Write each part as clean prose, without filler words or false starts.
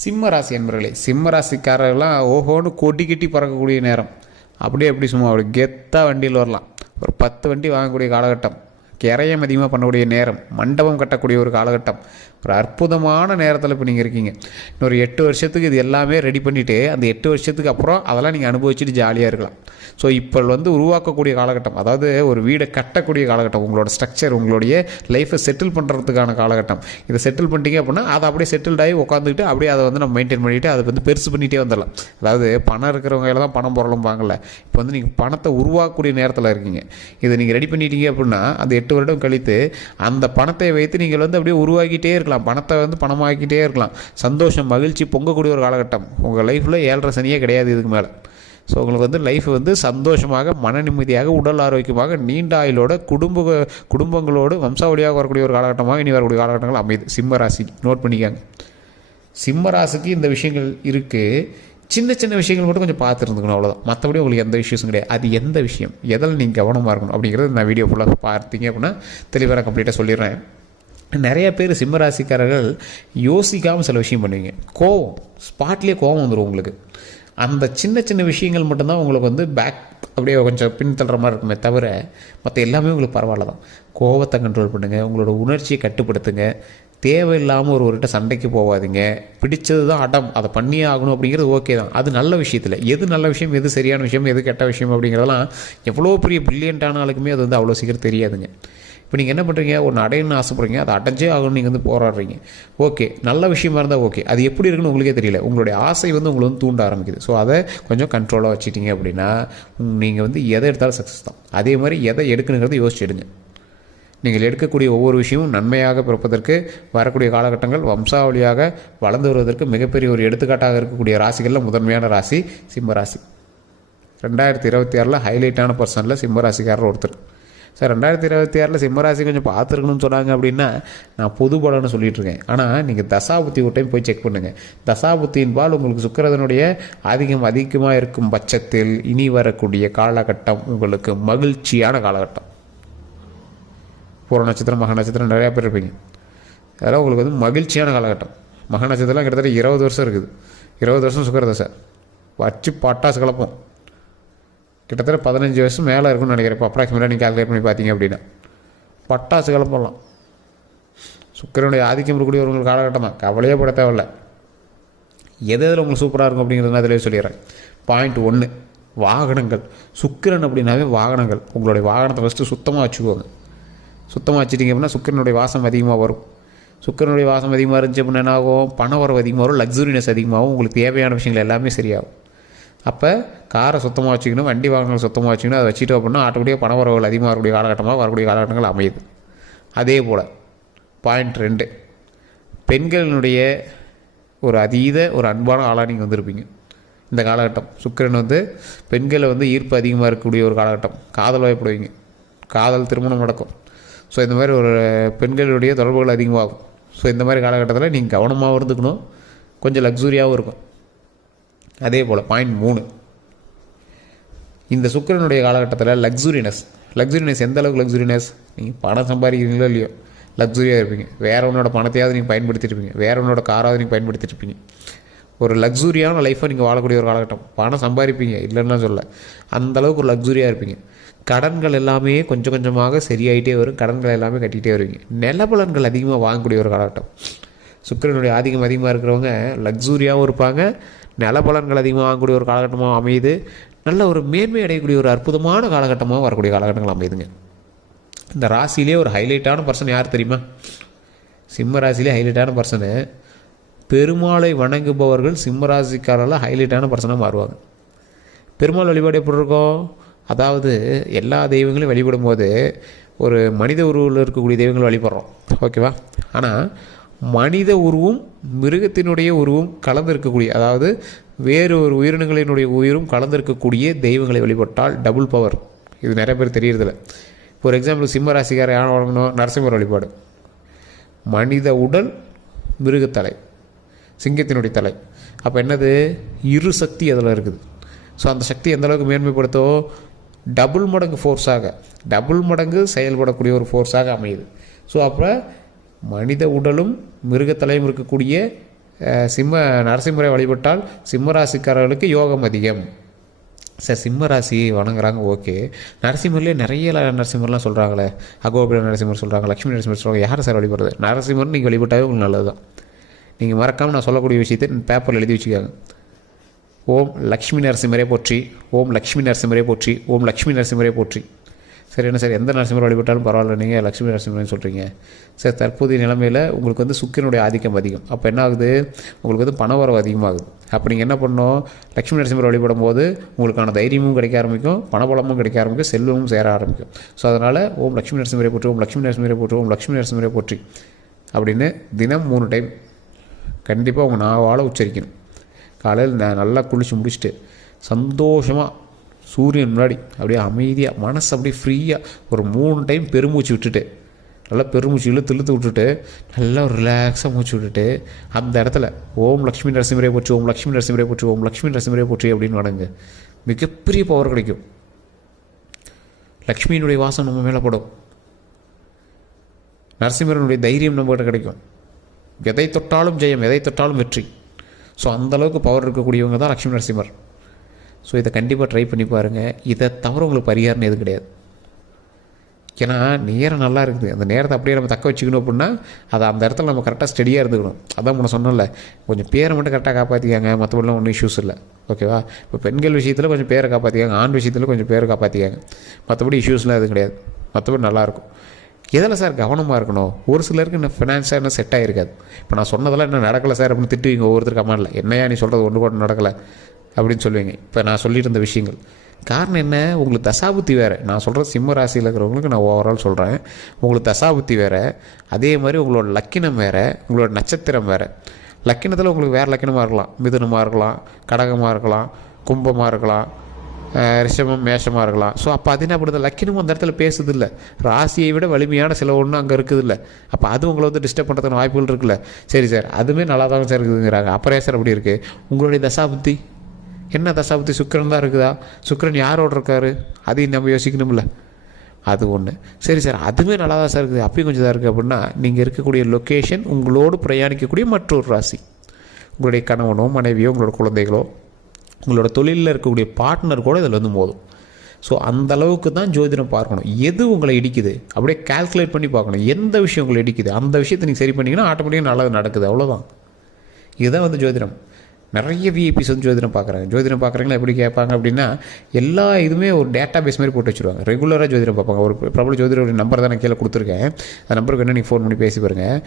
சிம்ம ராசி என்பர்களே, சிம்ம ராசிக்காரர்கள்லாம் ஓஹோன்னு கொட்டி கட்டி பறக்கக்கூடிய நேரம். அப்படியே எப்படி சும்மா அப்படி கெத்தாக வண்டியில் வரலாம். ஒரு 10 வண்டி வாங்கக்கூடிய காலகட்டம், கிரையம் அதிகமாக பண்ணக்கூடிய நேரம், மண்டபம் கட்டக்கூடிய ஒரு காலகட்டம், ஒரு அற்புதமான நேரத்தில் இப்போ நீங்கள் இருக்கீங்க. இன்னொரு 8 வருஷத்துக்கு இது எல்லாமே ரெடி பண்ணிவிட்டு அந்த 8 வருஷத்துக்கு அப்புறம் அதெல்லாம் நீங்கள் அனுபவிச்சுட்டு ஜாலியாக இருக்கலாம். ஸோ இப்போ உருவாக்கக்கூடிய காலகட்டம், அதாவது ஒரு வீடை கட்டக்கூடிய காலகட்டம், உங்களோட ஸ்ட்ரக்சர், உங்களுடைய லைஃப்பை செட்டில் பண்ணுறதுக்கான காலகட்டம். இதை செட்டில் பண்ணிட்டீங்க அப்படின்னா அதை அப்படியே செட்டில்ட் ஆகி உட்காந்துக்கிட்டு அப்படியே அதை நம்ம மெயின்டைன் பண்ணிவிட்டு அதை பெருசு பண்ணிகிட்டே வந்துடலாம். அதாவது பணம் இருக்கிறவங்க தான் பணம் பொருளும் வாங்கல. இப்போ நீங்கள் பணத்தை உருவாக்கக்கூடிய நேரத்தில் இருக்கீங்க. இதை நீங்கள் ரெடி பண்ணிட்டீங்க அப்படின்னா அந்த 8 வருடம் கழித்து அந்த பணத்தை வைத்து நீங்கள் அப்படியே உருவாக்கிட்டே இருக்கலாம். பணத்தை பணமாக்கிட்டே இருக்கலாம். சந்தோஷம், மகிழ்ச்சி பொங்கக்கூடிய ஒரு காலகட்டம். உங்கள் லைஃப்பில் 7.5 சனியே கிடையாது இதுக்கு மேலே. ஸோ உங்களுக்கு லைஃப் சந்தோஷமாக, மன நிம்மதியாக, உடல் ஆரோக்கியமாக, நீண்ட ஆயுளோட, குடும்பங்களோடு வம்சாவளியாக வரக்கூடிய ஒரு காலகட்டமாக இனி வரக்கூடிய காலகட்டங்கள் அமையுது. சிம்ம ராசி நோட் பண்ணிக்காங்க. சிம்ம ராசிக்கு இந்த விஷயங்கள் இருக்குது. சின்ன சின்ன விஷயங்கள் மட்டும் கொஞ்சம் பார்த்துருந்துக்கணும், அவ்வளோதான். மற்றபடி உங்களுக்கு எந்த இஷ்யூஸும் கிடையாது. அது எந்த விஷயம், எதில் நீங்கள் கவனமாக இருக்கணும் அப்படிங்கிறது நான் வீடியோ ஃபுல்லாக பார்த்தீங்க அப்படின்னா தெளிவாக கம்ப்ளீட்டாக சொல்லிடுறேன். நிறைய பேர் சிம்மராசிக்காரர்கள் யோசிக்காமல் சில விஷயம் பண்ணுவீங்க. கோவம், ஸ்பாட்லேயே கோவம் வந்துடும் உங்களுக்கு. அந்த சின்ன சின்ன விஷயங்கள் மட்டும்தான் உங்களுக்கு பேக் அப்படியே கொஞ்சம் பின்தள்ளுற மாதிரி இருக்குமே தவிர மற்ற எல்லாமே உங்களுக்கு பரவாயில்ல தான். கோவத்தை கண்ட்ரோல் பண்ணுங்கள், உங்களோட உணர்ச்சியை கட்டுப்படுத்துங்க. தேவையில்லாமல் ஒருவர்கிட்ட சண்டைக்கு போகாதீங்க. பிடிச்சது தான் அடம், அதை பண்ணியே ஆகணும் அப்படிங்கிறது ஓகே தான். அது நல்ல விஷயத்தில் எது நல்ல விஷயம், எது சரியான விஷயம், எது கெட்ட விஷயம் அப்படிங்கிறதெல்லாம் எவ்வளோ பெரிய பிரில்லியண்ட்டான ஆளுக்குமே அது அவ்வளோ சீக்கிரம் தெரியாதுங்க. இப்போ நீங்கள் என்ன பண்ணுறீங்க, ஒன்று அடையணும்னு ஆசைப்படுறீங்க, அதை அடைஞ்சே ஆகணும் நீங்கள் போராடுறீங்க. ஓகே, நல்ல விஷயமா இருந்தால் ஓகே. அது எப்படி இருக்குன்னு உங்களுக்கே தெரியல. உங்களுடைய ஆசை உங்களை தூண்ட ஆரம்பிக்குது. ஸோ அதை கொஞ்சம் கண்ட்ரோலாக வச்சுட்டீங்க அப்படின்னா நீங்கள் எதை எடுத்தாலும் சக்ஸஸ் தான். அதே மாதிரி எதை எடுக்கணுங்கிறத யோசிச்சு எடுங்க. நீங்கள் எடுக்கக்கூடிய ஒவ்வொரு விஷயமும் நன்மையாக பிறப்பதற்கு வரக்கூடிய காலகட்டங்கள், வம்சாவளியாக வளர்ந்து வருவதற்கு மிகப்பெரிய ஒரு எடுத்துக்காட்டாக இருக்கக்கூடிய ராசிகளில் முதன்மையான ராசி சிம்ம ராசி. 2026 ஹைலைட்டான பர்சனில் சிம்ம ராசிக்காரர் ஒருத்தர். சார் 2026 சிம்மராசி கொஞ்சம் பார்த்துருக்கணும்னு சொன்னாங்க அப்படின்னா நான் பொது பலன்னு சொல்லிகிட்ருக்கேன். ஆனால் நீங்கள் தசாபுத்தி ஒரு டைம் போய் செக் பண்ணுங்கள். தசாபுத்தியின் பால் உங்களுக்கு சுக்கிரனுடைய அதிகமாக இருக்கும் பட்சத்தில் இனி வரக்கூடிய காலகட்டம் உங்களுக்கு மகிழ்ச்சியான காலகட்டம். பூர நட்சத்திரம், மக நட்சத்திரம் நிறையா பேர் இருப்பீங்க. அதெல்லாம் உங்களுக்கு மகிழ்ச்சியான காலகட்டம். மக நட்சத்திரம்லாம் கிட்டத்தட்ட 20 வருஷம் இருக்குது. 20 வருஷம் சுக்கிரதசை வச்சு பட்டாசு கலப்போம். கிட்டத்தட்ட 15 வருஷம் மேலே இருக்குன்னு நினைக்கிறேன். இப்போ அப்ராக்சிமேட்டாக நீங்கள் கால்குலேட் பண்ணி பார்த்தீங்க அப்படின்னா பட்டாசு கிளம்பலாம். சுக்கிரனுடைய ஆதிக்கம் இருக்கக்கூடிய ஒரு காலகட்டம் தான். கவலையே பட தேவையில்ல. எது உங்களுக்கு சூப்பராக இருக்கும் அப்படிங்கிறது நான் அதிலே சொல்லிடுறேன். பாயிண்ட் 1, வாகனங்கள். சுக்கிரன் அப்படின்னாவே வாகனங்கள். உங்களுடைய வாகனத்தை ஃபஸ்ட்டு சுத்தமாக வச்சுக்கோங்க. சுத்தமாக வச்சுட்டிங்க அப்படின்னா சுக்கிரனுடைய வாசம் அதிகமாக வரும். சுக்கிரனுடைய வாசம் அதிகமாக இருந்துச்சு அப்படின்னா என்ன ஆகும், பண வரவு அதிகமாக வரும், லக்ஸுரினஸ் அதிகமாகும், உங்களுக்கு தேவையான விஷயங்கள் எல்லாமே சரியாகும். அப்போ காரை சுத்தமாக வச்சுக்கணும், வண்டி வாகனங்கள் சுத்தமாக வச்சுக்கணும். அதை வச்சுட்டோம் அப்படின்னா ஆட்டோமேட்டிக்காக பண வரவுகள் அதிகமாக வரக்கூடிய காலகட்டமாக வரக்கூடிய காலகட்டங்கள் அமையுது. அதே போல் பாயிண்ட் 2, பெண்களினுடைய ஒரு அன்பான ஆளாக நீங்கள் வந்திருப்பீங்க. இந்த காலகட்டம் சுக்கிரன் பெண்களை ஈர்ப்பு அதிகமாக இருக்கக்கூடிய ஒரு காலகட்டம். காதல் வயப்படுவீங்க, காதல் திருமணம் நடக்கும். ஸோ இந்த மாதிரி ஒரு பெண்களுடைய தொடர்புகள் அதிகமாகும். ஸோ இந்த மாதிரி காலகட்டத்தில் நீங்கள் கவனமாகவும் இருந்துக்கணும், கொஞ்சம் லக்ஸுரியாகவும் இருக்கும். அதே போல் பாயிண்ட் 3, இந்த சுக்கிரனுடைய காலகட்டத்தில் லக்ஸுரினஸ் எந்த அளவுக்கு லக்ஸுரினஸ், நீங்கள் பணம் சம்பாதிக்கிறீங்களோ இல்லையோ லக்ஸுரியாக இருப்பீங்க. வேறு ஒன்றோட பணத்தையாவது நீங்கள் பயன்படுத்தியிருப்பீங்க, வேறு ஒன்றோட காராவது நீங்கள் பயன்படுத்தியிருப்பீங்க. ஒரு லக்ஸுரியான லைஃப்பை நீங்கள் வாழக்கூடிய ஒரு காலகட்டம். பணம் சம்பாதிப்பீங்க, இல்லைன்னா சொல்ல, அந்தளவுக்கு ஒரு லக்ஸுரியாக இருப்பீங்க. கடன்கள் எல்லாமே கொஞ்சம் கொஞ்சமாக சரியாயிட்டே வரும். கடன்கள் எல்லாமே கட்டிகிட்டே வருவீங்க. நிலபலன்கள் அதிகமாக வாங்கக்கூடிய ஒரு காலகட்டம். சுக்கிரனுடைய அதிகமாக இருக்கிறவங்க லக்ஸுரியாகவும் இருப்பாங்க, நிலபலன்கள் அதிகமாக வாங்கக்கூடிய ஒரு காலகட்டமாக அமையுது. நல்ல ஒரு மேன்மை அடையக்கூடிய ஒரு அற்புதமான காலகட்டமாக வரக்கூடிய காலகட்டங்கள் அமையுதுங்க. இந்த ராசியிலே ஒரு ஹைலைட்டான பர்சன் யார் தெரியுமா? சிம்ம ராசியிலே ஹைலைட்டான பர்சனு பெருமாளை வணங்குபவர்கள் சிம்ம ராசிக்காரர்கள் ஹைலைட்டான பர்சனாக மாறுவாங்க. பெருமாள் வழிபாடு எப்படி இருக்கும், அதாவது எல்லா தெய்வங்களையும் வழிபடும் போது ஒரு மனித உருவில் இருக்கக்கூடிய தெய்வங்களை வழிபடுறோம், ஓகேவா? ஆனால் மனித உருவும் மிருகத்தினுடைய உருவும் கலந்திருக்கக்கூடிய, அதாவது வேறு ஒரு உயிரினங்களினுடைய உயிரும் கலந்திருக்கக்கூடிய தெய்வங்களை வழிபட்டால் டபுள் பவர். இது நிறைய பேர் தெரியறதில்ல. இப்போ ஒரு எக்ஸாம்பிள், சிம்ம ராசிக்கார யானை வழங்கணும், நரசிம்மர் வழிபாடு. மனித உடல், மிருகத்தலை, சிங்கத்தினுடைய தலை. அப்போ என்னது, இரு சக்தி அதில் இருக்குது. ஸோ அந்த சக்தி எந்தளவுக்கு மேன்மைப்படுத்தோ டபுள் மடங்கு செயல்படக்கூடிய ஒரு ஃபோர்ஸாக அமையுது. ஸோ அப்போ மனித உடலும் மிருகத்தலையும் இருக்கக்கூடிய நரசிம்மரை வழிபட்டால் சிம்ம ராசிக்காரர்களுக்கு யோகம் அதிகம். சார் சிம்ம ராசி வணங்குறாங்க, ஓகே. நரசிம்மர்லேயே நிறைய நரசிம்மர்லாம் சொல்கிறாங்களே, அகோபிர நரசிம்மர் சொல்கிறாங்க, லக்ஷ்மி நரசிம்மர் சொல்கிறாங்க. யார் சார் வழிபடுறது? நரசிம்மர் நீங்கள் வழிபட்டாவே உங்களுக்கு நல்லது தான். நீங்கள் மறக்காமல் நான் சொல்லக்கூடிய விஷயத்தை பேப்பரில் எழுதி வச்சுக்காங்க. ஓம் லக்ஷ்மி நரசிம்மரே போற்றி, ஓம் லக்ஷ்மி நரசிம்மரே போற்றி, ஓம் லக்ஷ்மி நரசிம்மரே போற்றி. சரி, என்ன சார் எந்த நரசிம்மர் வழிபட்டாலும் பரவாயில்ல, நீங்கள் லக்ஷ்மி நரசிம்மர்னு சொல்கிறீங்க. சார் தற்போதைய நிலைமையில் உங்களுக்கு வந்து சுக்கிரனுடைய ஆதிக்கம் அதிகம். அப்போ என்ன ஆகுது, உங்களுக்கு வந்து பணவரவு அதிகமாகுது. அப்போ நீங்கள் என்ன பண்ணணும், லக்ஷ்மி நரசிம்மர் வழிபடும் போது உங்களுக்கான தைரியமும் கிடைக்க ஆரம்பிக்கும், பணபலமும் கிடைக்க ஆரம்பிக்கும், செல்வமும் சேர ஆரம்பிக்கும். ஸோ அதனால் ஓம் லக்ஷ்மி நரசிம்மரே போற்றி, ஓம் லக்ஷ்மி நரசிம்மரே போற்றி, ஓம் லக்ஷ்மி நரசிம்மரே போற்றி அப்படின்னு தினம் 3 டைம் கண்டிப்பாக உங்கள் நாவால் உச்சரிக்கணும். காலையில் நல்லா குளித்து முடிச்சுட்டு சந்தோஷமாக சூரியன் முன்னாடி அப்படியே அமைதியாக மனசு அப்படியே ஃப்ரீயாக ஒரு 3 டைம் பெருமூச்சு விட்டுட்டு, நல்லா பெருமூச்சு இழுத்து விட்டுட்டு நல்லா ஒரு ரிலாக்ஸாக மூச்சு விட்டுட்டு அந்த இடத்துல ஓம் லக்ஷ்மி நரசிம்மரே போற்றி, ஓம் லக்ஷ்மி நரசிம்மரே போற்றி, ஓம் லக்ஷ்மி நரசிம்மரே போற்றி அப்படின்னு வணங்க. மிகப்பெரிய பவர் கிடைக்கும். லக்ஷ்மியினுடைய வாசம் நம்ம மேலே படும், நரசிம்மரனுடைய தைரியம் நம்மகிட்ட கிடைக்கும். எதை தொட்டாலும் ஜெயம், எதை தொட்டாலும் வெற்றி. ஸோ அந்தளவுக்கு பவர் இருக்கக்கூடியவங்க தான் லக்ஷ்மி நரசிம்மர். ஸோ இதை கண்டிப்பாக ட்ரை பண்ணி பாருங்கள். இதை தவிர உங்களுக்கு பரிகாரம் எதுவும் கிடையாது. ஏன்னா நேரம் நல்லா இருக்குது, அந்த நேரத்தை அப்படியே நம்ம தக்க வச்சுக்கணும் அப்படின்னா அதை அந்த இடத்துல நம்ம கரெக்டாக ஸ்டடியாக இருந்துக்கணும். அதான் முன்ன சொன்னோம்ல, கொஞ்சம் பேரை மட்டும் கரெக்டாக காப்பாற்றிக்காங்க, மற்றபடிலாம் ஒன்றும் இஷ்யூஸ் இல்லை, ஓகேவா? இப்போ பெண்கள் விஷயத்தில் கொஞ்சம் பேரை காப்பாற்றிக்காங்க, ஆண் விஷயத்தில் கொஞ்சம் பேரை காப்பாற்றிக்காங்க, மற்றபடி இஷ்யூஸ்லாம் எதுவும் கிடையாது. மற்றபடி நல்லாயிருக்கும். எதில் சார் கவனமாக இருக்கணும்? ஒரு சிலருக்கு இன்னும் ஃபினான்ஸாக இன்னும் செட் ஆகிருக்காது. இப்போ நான் சொன்னதெல்லாம் இன்னும் நடக்கலை சார் அப்படின்னு திட்டுவீங்க ஒவ்வொருத்தருக்கு. கமாண்டில் என்னையா நீ சொல்கிறது ஒன்று கூட நடக்கலை அப்படின்னு சொல்லுவீங்க. இப்போ நான் சொல்லிட்டு இருந்த விஷயங்கள் காரணம் என்ன, உங்களுக்கு தசாபுத்தி வேறு. நான் சொல்கிறது சிம்ம ராசியில் இருக்கிறவங்களுக்கு நான் ஓவரால் சொல்கிறேன். உங்களுக்கு தசாபுத்தி வேறு, அதே மாதிரி உங்களோட லக்கினம் வேறு, உங்களோட நட்சத்திரம் வேறு. லக்கினத்தில் உங்களுக்கு வேறு லக்கினமாக இருக்கலாம், மிதுனமாக இருக்கலாம், கடகமாக இருக்கலாம், கும்பமாக இருக்கலாம், ரிஷபம் மேஷமாக இருக்கலாம். ஸோ அப்போ அது என்ன பண்ணுறது, லக்கினமும் அந்த இடத்துல பேசுது இல்லை, ராசியை விட வலிமையான சில ஒன்று அங்கே இருக்குது இல்லை. அப்போ அது உங்களை வந்து டிஸ்டர்ப் பண்ணுறதுக்கான வாய்ப்புகள் இருக்குல்ல. சரி சார், அதுவுமே நல்லா தான் சார் இருக்குதுங்கிறாங்க. அப்புறம் சார் அப்படி இருக்குது, உங்களுடைய தசாபுத்தி என்ன? தசாபுத்தி சுக்கிரன் தான் இருக்குதா? சுக்கிரன் யாரோட இருக்கார்? அதையும் நம்ம யோசிக்கணும்ல. அது ஒன்று. சரி சார், அதுவுமே நல்லா தான் சார் இருக்குது, அப்பயும் கொஞ்சம் தான் இருக்குது அப்படின்னா நீங்கள் இருக்கக்கூடிய லொக்கேஷன், உங்களோடு பிரயாணிக்கக்கூடிய மற்றொரு ராசி, உங்களுடைய கணவனோ மனைவியோ உங்களோட குழந்தைகளோ உங்களோட தொழிலில் இருக்கக்கூடிய பார்ட்னர் கூட இதில் வந்து மோதும். ஸோ அந்த அளவுக்கு தான் ஜோதிடம் பார்க்கணும். எது உங்களை இடிக்குது அப்படியே கால்குலேட் பண்ணி பார்க்கணும். எந்த விஷயம் உங்களை இடிக்குது அந்த விஷயத்தை நீங்கள் சரி பண்ணிங்கன்னா ஆட்டோமேட்டிக்காக நல்லது நடக்குது, அவ்வளோதான். இதுதான் வந்து ஜோதிடம். நிறைய விஐபிஸ் வந்து ஜோதிடம் பார்க்குறாங்க. ஜோதிடம் பார்க்குறீங்களா எப்படி கேட்பாங்க அப்படின்னா, எல்லா இதுவுமே ஒரு டேட்டா பேஸ் மாதிரி போட்டு வச்சுருவாங்க. ரெகுலராக ஜோதிடம் பார்ப்பாங்க. ஒரு பிரபல ஜோதிடர் நம்பர் தான் நான் கீழே கொடுத்துருக்கேன், அந்த நம்பருக்கு என்ன நீங்கள் ஃபோன் பண்ணி பேசி பாருங்கள்.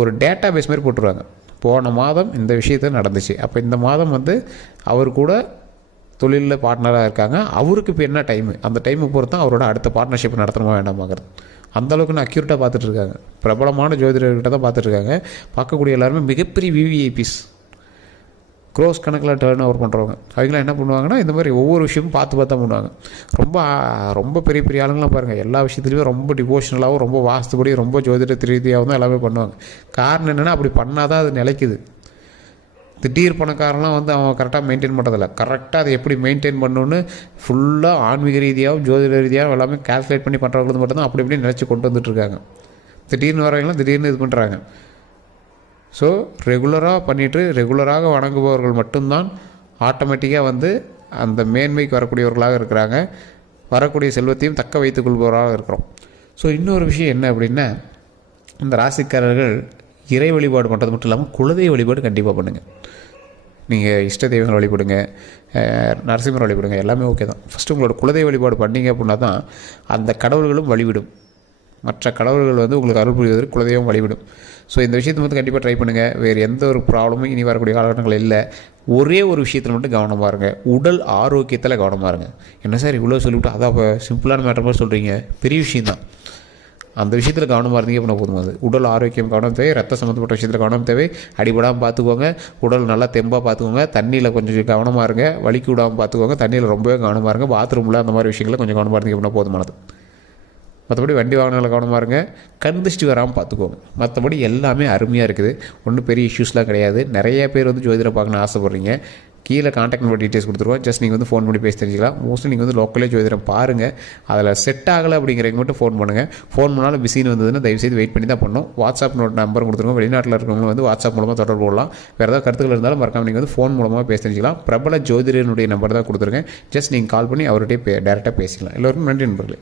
ஒரு டேட்டா பேஸ் மாதிரி போட்டுருவாங்க. போன மாதம் இந்த விஷயத்தை நடந்துச்சு, அப்போ இந்த மாதம் வந்து அவர் கூட தொழிலில் பார்ட்னராக இருக்காங்க, அவருக்கு இப்போ என்ன டைமு, அந்த டைமை பொறுத்து தான் அவரோட அடுத்த பார்ட்னர்ஷிப் நடத்தணுமா வேண்டாமாங்கிறது. அந்தளவுக்கு நான் அக்யூரேட்டாக பார்த்துட்ருக்காங்க. பிரபலமான ஜோதிடர்கிட்ட தான் பார்த்துட்ருக்காங்க. பார்க்கக்கூடிய எல்லாருமே மிகப்பெரிய விவிஐபிஸ், க்ரோஸ் கணக்கில் டேர்ன் ஓவர் பண்ணுறவங்க. அவங்களாம் என்ன பண்ணுவாங்கன்னா இந்த மாதிரி ஒவ்வொரு விஷயமும் பார்த்து தான் பண்ணுவாங்க. ரொம்ப பெரிய பெரிய ஆளுங்களாம் பாருங்கள், எல்லா விஷயத்துலையுமே ரொம்ப டிவோஷனலாகவும் ரொம்ப வாஸ்துபடி ரொம்ப ஜோதிட ரீதியாகவும் தான் எல்லாமே பண்ணுவாங்க. காரணம் என்னென்னா, அப்படி பண்ணால் தான் அது நிலைக்குது. திடீர் பணக்காரலாம் வந்து அவன் கரெக்டாக மெயின்டைன் பண்ணுறதில்ல. கரெக்டாக அதை எப்படி மெயின்டைன் பண்ணணுன்னு ஃபுல்லாக ஆன்மீக ரீதியாகவும் ஜோதிட ரீதியாகவும் எல்லாமே கால்குலேட் பண்ணி பண்ணுறவங்களுக்கு மட்டும்தான் அப்படி இப்படி நினச்சி கொண்டு வந்துட்டுருக்காங்க. திடீர்னு வரவங்களாம் திடீர்னு இது பண்ணுறாங்க. ஸோ ரெகுலராக பண்ணிவிட்டு ரெகுலராக வணங்குபவர்கள் மட்டும்தான் ஆட்டோமேட்டிக்காக வந்து அந்த மேன்மைக்கு வரக்கூடியவர்களாக இருக்கிறாங்க. வரக்கூடிய செல்வத்தையும் தக்க வைத்துக் கொள்பவராக இருக்கிறோம். ஸோ இன்னொரு விஷயம் என்ன அப்படின்னா, இந்த ராசிக்காரர்கள் இறை வழிபாடு பண்ணுறது மட்டும் இல்லாமல் குலதெய்வ வழிபாடு கண்டிப்பாக பண்ணுங்கள். நீங்கள் இஷ்ட தெய்வங்கள் வழிபடுங்க, நரசிம்மர் வழிபடுங்க, எல்லாமே ஓகே தான். ஃபஸ்ட்டு உங்களோட குலதெய்வ வழிபாடு பண்ணிங்க அப்படின்னா தான் அந்த கடவுள்களும் வழிவிடும். மற்ற கடவுள்கள் வந்து உங்களுக்கு அருள் புரிவதற்கு குலதெய்வம் வழிவிடும். ஸோ இந்த விஷயத்தை வந்து கண்டிப்பாக ட்ரை பண்ணுங்கள். வேறு எந்த ஒரு ப்ராப்ளமும் இனி வரக்கூடிய காலகட்டங்கள் இல்லை. ஒரே ஒரு விஷயத்தில் மட்டும் கவனமாக இருங்க, உடல் ஆரோக்கியத்தில் கவனமாக இருங்க. என்ன சார் இவ்வளோ சொல்லிவிட்டு அதான் இப்போ சிம்பிளான மேட்டர் மாதிரி சொல்கிறீங்க, பெரிய விஷயந்தான். அந்த விஷயத்தில் கவனமாக இருந்தீங்க அப்படின்னா போதும். அது உடல் ஆரோக்கியம் கவனம் தேவை, ரத்த சம்மந்தப்பட்ட விஷயத்தில் கவனம் தேவை. அடிபடாமல் பார்த்துக்கோங்க, உடல் நல்லா தெம்பாக பார்த்துக்கோங்க. தண்ணியில் கொஞ்சம் கவனமாக இருங்க, வலிக்கு விடாமல் பார்த்துக்கோங்க. தண்ணியில் ரொம்பவே கவனமாக இருங்க. பாத்ரூமில் அந்த மாதிரி விஷயங்களை கொஞ்சம் கவனமாக இருந்தீங்க அப்படின்னா போதுமானது. மற்றபடி வண்டி வாகனங்களை கவனமாக இருங்க, கண் திருஷ்டி வராமல் பார்த்துக்கோங்க. மற்றபடி எல்லாமே அருமையாக இருக்குது, ஒன்றும் பெரிய இஷ்யூஸ்லாம் கிடையாது. நிறைய பேர் வந்து ஜோதிடம் பார்க்கணுன்னு ஆசைப்பட்றீங்க. கீழே கான்டாக்ட் நம்பர் டீட்டெயில்ஸ் கொடுத்துருவோம். ஜஸ்ட் நீங்கள் வந்து ஃபோன் பண்ணி பேசி தெரிஞ்சிக்கலாம். மோஸ்ட்லி நீங்கள் வந்து லோக்கலே ஜோதிடம் பாருங்கள். அதில் செட் ஆகலை அப்படிங்கிறவங்க மட்டும் ஃபோன் பண்ணுங்கள். ஃபோன் பண்ணாலும் பிஸின்னு வந்ததுன்னா தயவுசெய்து வெயிட் பண்ணி தான் பண்ணணும். வாட்ஸ்அப் நம்பர் கொடுத்துருவோம். வெளிநாட்டில் இருக்கவங்க வந்து வாட்ஸ்அப் மூலமாக தொடர்பு கொள்ளலாம். வேறு ஏதாவது கருத்துக்கள் இருந்தாலும் மறக்காம நீங்கள் வந்து ஃபோன் மூலமாக பேசி தெரிஞ்சிக்கலாம். பிரபல ஜோதிடனுடைய நம்பர் தான் கொடுத்துருக்கேன். ஜஸ்ட் நீங்கள் கால் பண்ணி அவர்கிட்டயே டேரெக்டாக பேசிக்கலாம். எல்லோருக்கும் நன்றி நண்பர்களே.